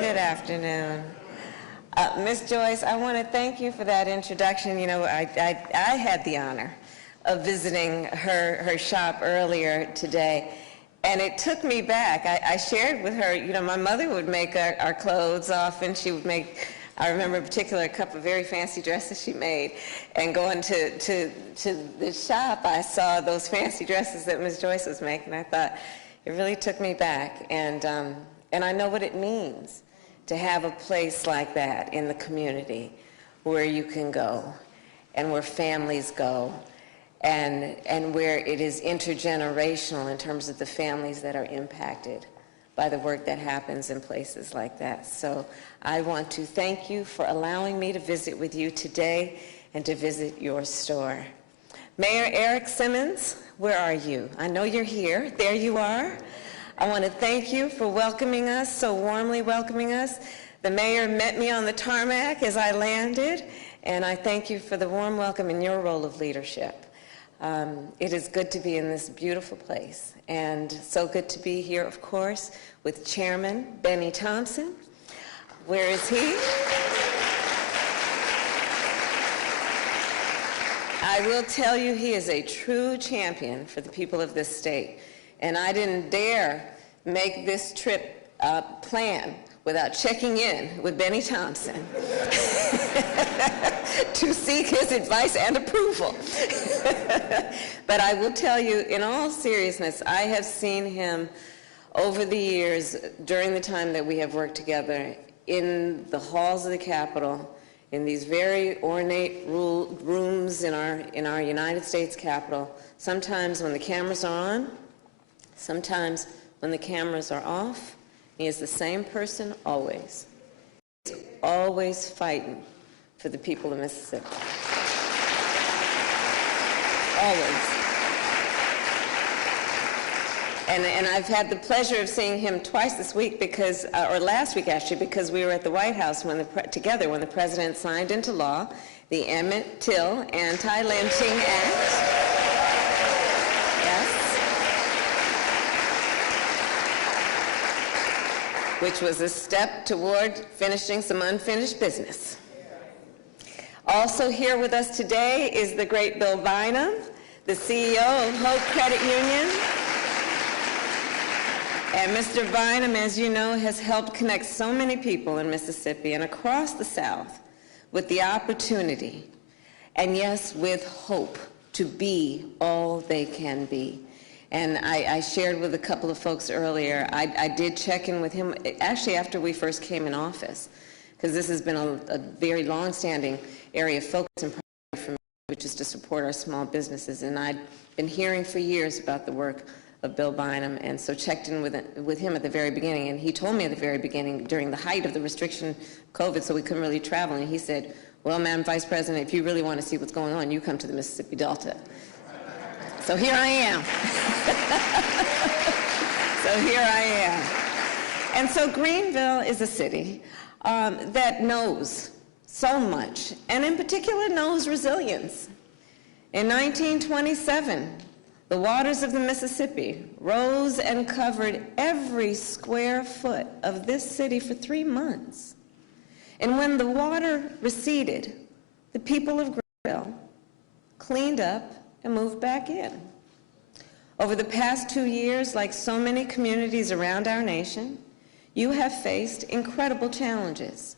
Good afternoon. Ms. Joyce, I want to thank you for that introduction. You know, I had the honor of visiting her shop earlier today, and it took me back. I shared with her, you know, my mother would make our clothes often. She would make, I remember in particular, a couple of very fancy dresses she made. And going to the shop, I saw those fancy dresses that Ms. Joyce was making. I thought, it really took me back. And I know what it means to have a place like that in the community where you can go and where families go and where it is intergenerational in terms of the families that are impacted by the work that happens in places like that. So I want to thank you for allowing me to visit with you today and to visit your store. Mayor Eric Simmons, where are you? I know you're here. There you are. I want to thank you for welcoming us, so warmly welcoming us. The mayor met me on the tarmac as I landed, and I thank you for the warm welcome in your role of leadership. It is good to be in this beautiful place, and so good to be here, of course, with Chairman Benny Thompson. Where is he? I will tell you, he is a true champion for the people of this state. And I didn't dare make this trip plan without checking in with Benny Thompson to seek his advice and approval. But I will tell you, in all seriousness, I have seen him over the years, during the time that we have worked together, in the halls of the Capitol, in these very ornate rooms in our United States Capitol, sometimes when the cameras are on, sometimes when the cameras are off. He is the same person always. He's always fighting for the people of Mississippi. Always. And I've had the pleasure of seeing him twice this week because, or last week actually, because we were at the White House together when the president signed into law the Emmett Till Anti-Lynching Act. Which was a step toward finishing some unfinished business. Also here with us today is the great Bill Bynum, the CEO of Hope Credit Union. And Mr. Bynum, as you know, has helped connect so many people in Mississippi and across the South with the opportunity, and yes, with hope, to be all they can be. And I shared with a couple of folks earlier, I did check in with him, actually after we first came in office, because this has been a very long-standing area of focus and priority for me, which is to support our small businesses. And I'd been hearing for years about the work of Bill Bynum, and so checked in with him at the very beginning. And he told me at the very beginning, during the height of the restriction COVID, so we couldn't really travel, and he said, well, Madam Vice President, if you really want to see what's going on, you come to the Mississippi Delta. So here I am. So here I am. And so Greenville is a city that knows so much, and in particular knows resilience. In 1927, the waters of the Mississippi rose and covered every square foot of this city for 3 months. And when the water receded, the people of Greenville cleaned up and moved back in. Over the past 2 years, like so many communities around our nation, you have faced incredible challenges,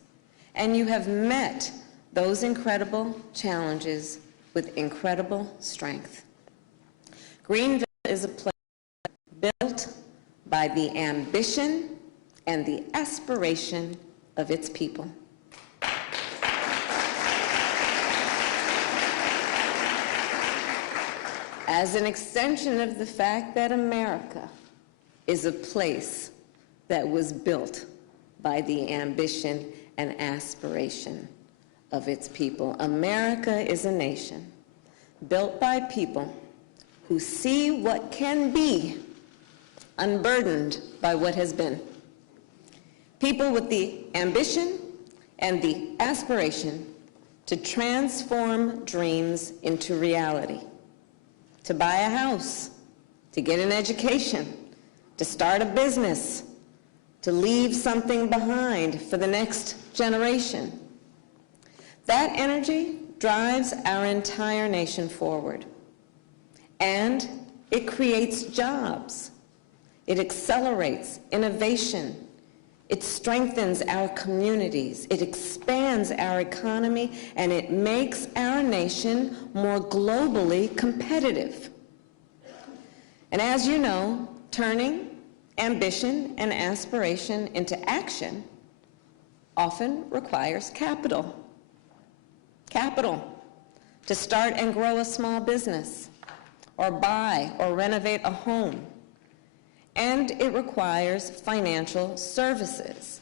and you have met those incredible challenges with incredible strength. Greenville is a place built by the ambition and the aspiration of its people. As an extension of the fact that America is a place that was built by the ambition and aspiration of its people. America is a nation built by people who see what can be, unburdened by what has been. People with the ambition and the aspiration to transform dreams into reality. To buy a house, to get an education, to start a business, to leave something behind for the next generation. That energy drives our entire nation forward. And it creates jobs. It accelerates innovation. It strengthens our communities. It expands our economy, and it makes our nation more globally competitive. And as you know, turning ambition and aspiration into action often requires capital. Capital to start and grow a small business, or buy or renovate a home. And it requires financial services.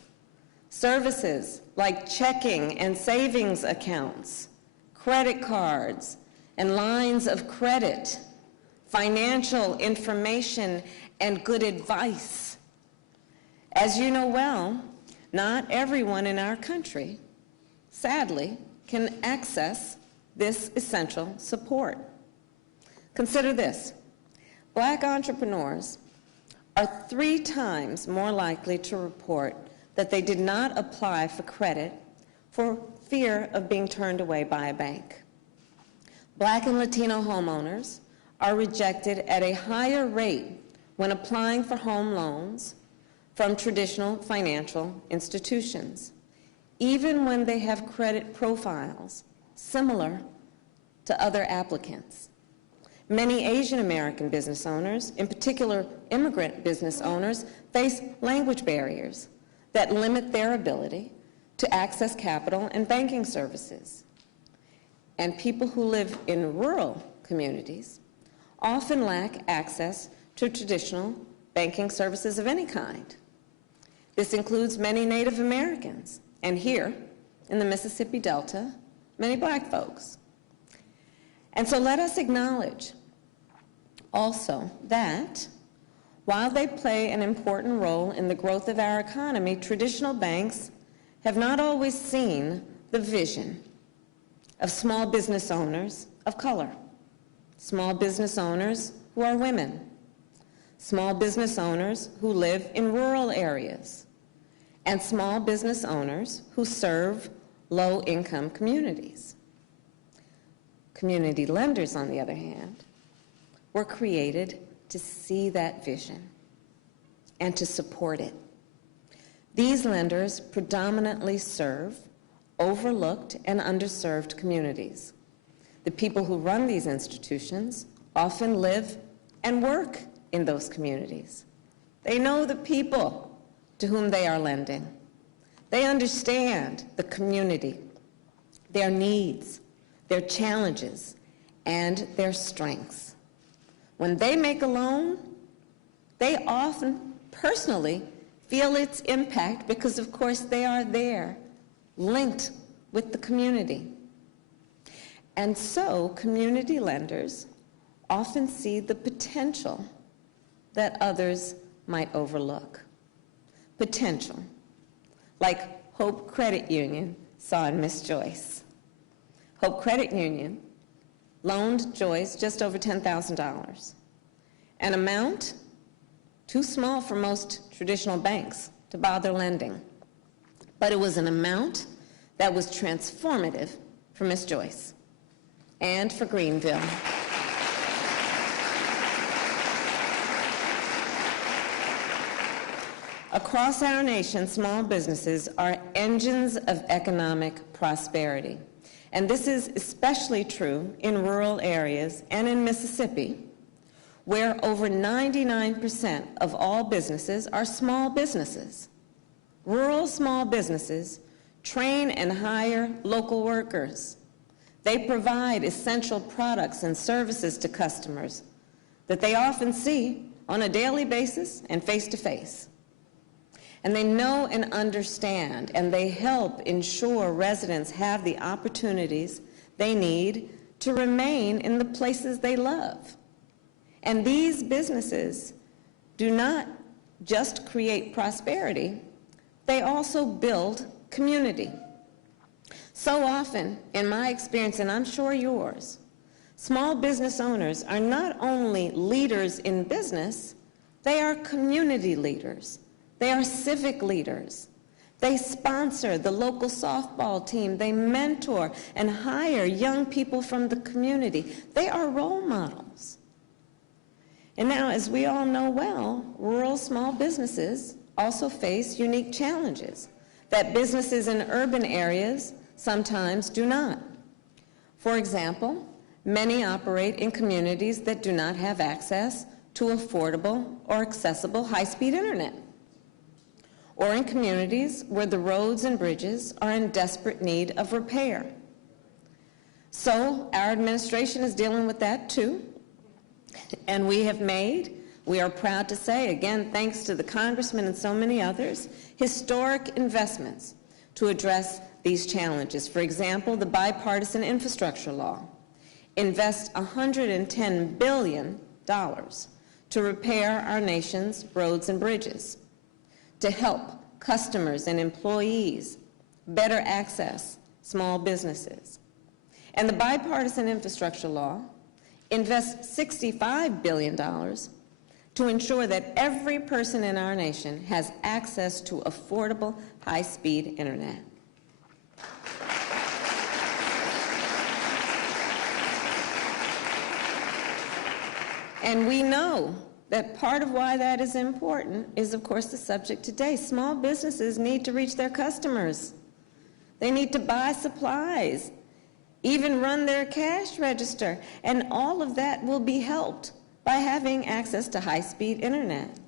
Services like checking and savings accounts, credit cards, and lines of credit, financial information, and good advice. As you know well, not everyone in our country, sadly, can access this essential support. Consider this. Black entrepreneurs are 3 times more likely to report that they did not apply for credit for fear of being turned away by a bank. Black and Latino homeowners are rejected at a higher rate when applying for home loans from traditional financial institutions, even when they have credit profiles similar to other applicants. Many Asian American business owners, in particular immigrant business owners, face language barriers that limit their ability to access capital and banking services. And people who live in rural communities often lack access to traditional banking services of any kind. This includes many Native Americans, and here in the Mississippi Delta, many Black folks. And so let us acknowledge also that while they play an important role in the growth of our economy, traditional banks have not always seen the vision of small business owners of color, small business owners who are women, small business owners who live in rural areas, and small business owners who serve low-income communities. Community lenders, on the other hand, were created to see that vision and to support it. These lenders predominantly serve overlooked and underserved communities. The people who run these institutions often live and work in those communities. They know the people to whom they are lending. They understand the community, their needs, their challenges, and their strengths. When they make a loan, they often personally feel its impact because, of course, they are there, linked with the community. And so community lenders often see the potential that others might overlook. Potential, like Hope Credit Union saw in Miss Joyce. Hope Credit Union loaned Joyce just over $10,000, an amount too small for most traditional banks to bother lending. But it was an amount that was transformative for Miss Joyce and for Greenville. Across our nation, small businesses are engines of economic prosperity. And this is especially true in rural areas and in Mississippi, where over 99% of all businesses are small businesses. Rural small businesses train and hire local workers. They provide essential products and services to customers that they often see on a daily basis and face-to-face. And they know and understand, and they help ensure residents have the opportunities they need to remain in the places they love. And these businesses do not just create prosperity, they also build community. So often, in my experience, and I'm sure yours, small business owners are not only leaders in business, they are community leaders. They are civic leaders. They sponsor the local softball team. They mentor and hire young people from the community. They are role models. And now, as we all know well, rural small businesses also face unique challenges that businesses in urban areas sometimes do not. For example, many operate in communities that do not have access to affordable or accessible high-speed internet, or in communities where the roads and bridges are in desperate need of repair. So our administration is dealing with that too, and we are proud to say, again, thanks to the congressman and so many others, historic investments to address these challenges. For example, the bipartisan infrastructure law invests $110 billion to repair our nation's roads and bridges, to help customers and employees better access small businesses. And the bipartisan infrastructure law invests $65 billion to ensure that every person in our nation has access to affordable, high-speed internet. And we know that part of why that is important is, of course, the subject today. Small businesses need to reach their customers. They need to buy supplies, even run their cash register, and all of that will be helped by having access to high-speed internet.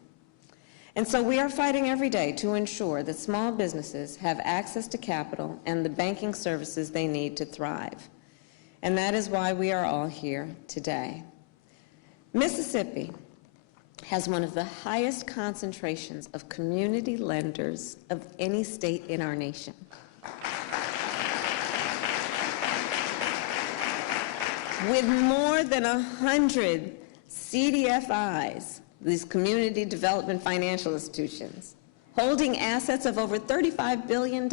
And so we are fighting every day to ensure that small businesses have access to capital and the banking services they need to thrive. And that is why we are all here today. Mississippi has one of the highest concentrations of community lenders of any state in our nation. With more than 100 CDFIs, these community development financial institutions, holding assets of over $35 billion.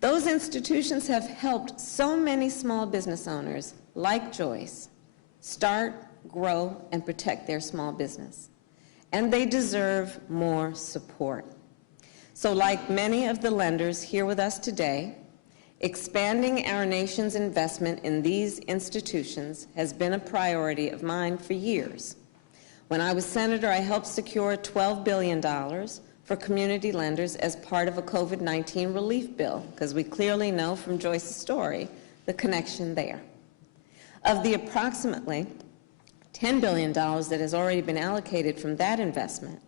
Those institutions have helped so many small business owners, like Joyce, start, grow, and protect their small business. And they deserve more support. So like many of the lenders here with us today, expanding our nation's investment in these institutions has been a priority of mine for years. When I was senator, I helped secure $12 billion for community lenders as part of a COVID-19 relief bill, because we clearly know from Joyce's story the connection there. Of the approximately $10 billion that has already been allocated from that investment,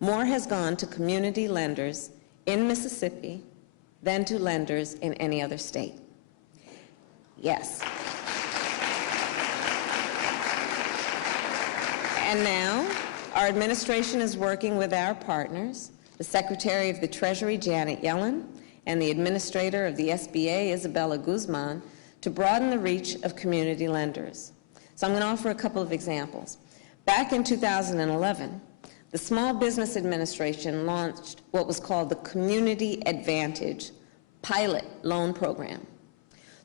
more has gone to community lenders in Mississippi than to lenders in any other state. Yes. And now, our administration is working with our partners, the Secretary of the Treasury, Janet Yellen, and the Administrator of the SBA, Isabella Guzman, to broaden the reach of community lenders. So I'm going to offer a couple of examples. Back in 2011, the Small Business Administration launched what was called the Community Advantage Pilot Loan Program.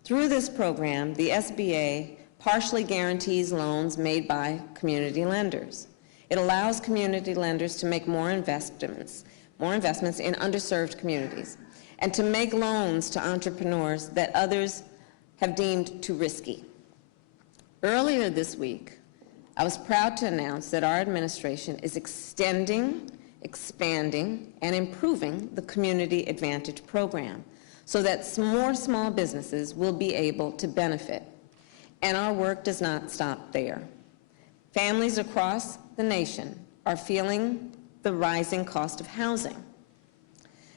Through this program, the SBA partially guarantees loans made by community lenders. It allows community lenders to make more investments in underserved communities, and to make loans to entrepreneurs that others have deemed too risky. Earlier this week, I was proud to announce that our administration is extending, expanding, and improving the Community Advantage program so that more small businesses will be able to benefit. And our work does not stop there. Families across the nation are feeling the rising cost of housing.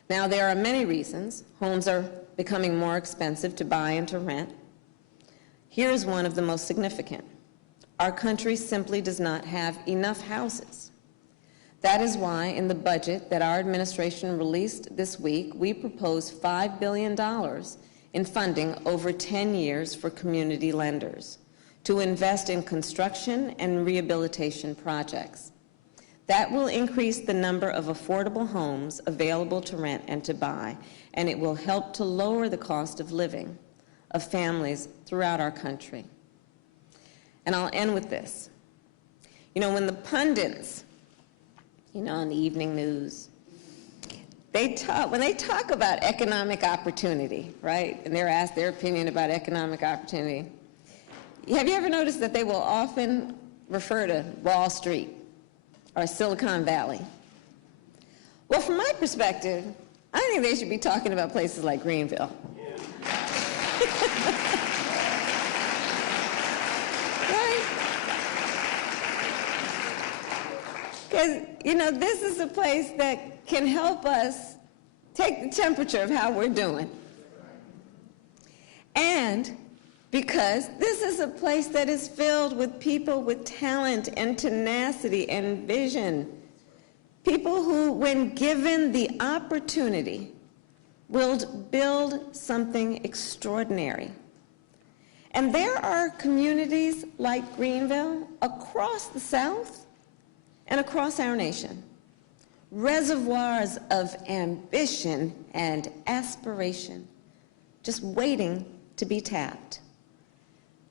Now, there are many reasons homes are becoming more expensive to buy and to rent. Here is one of the most significant. Our country simply does not have enough houses. That is why in the budget that our administration released this week, we proposed $5 billion in funding over 10 years for community lenders to invest in construction and rehabilitation projects. That will increase the number of affordable homes available to rent and to buy, and it will help to lower the cost of living of families throughout our country. And I'll end with this. You know, when the pundits on the evening news. When they talk about economic opportunity, right, and they're asked their opinion about economic opportunity, have you ever noticed that they will often refer to Wall Street or Silicon Valley? Well, from my perspective, I think they should be talking about places like Greenville. Right? Because, this is a place that can help us take the temperature of how we're doing. And because this is a place that is filled with people with talent and tenacity and vision. People who, when given the opportunity, will build something extraordinary. And there are communities like Greenville across the South and across our nation, reservoirs of ambition and aspiration, just waiting to be tapped.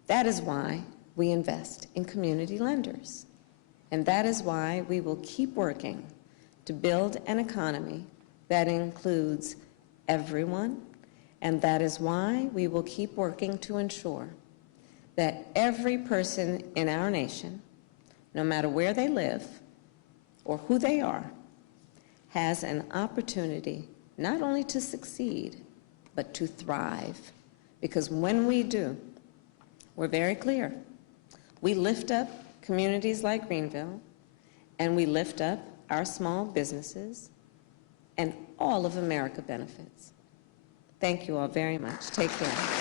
That is why we invest in community lenders. And that is why we will keep working to build an economy that includes everyone. And that is why we will keep working to ensure that every person in our nation, no matter where they live or who they are, has an opportunity not only to succeed, but to thrive. Because when we do, we're very clear. We lift up communities like Greenville, and we lift up our small businesses, and all of America benefits. Thank you all very much. Take care.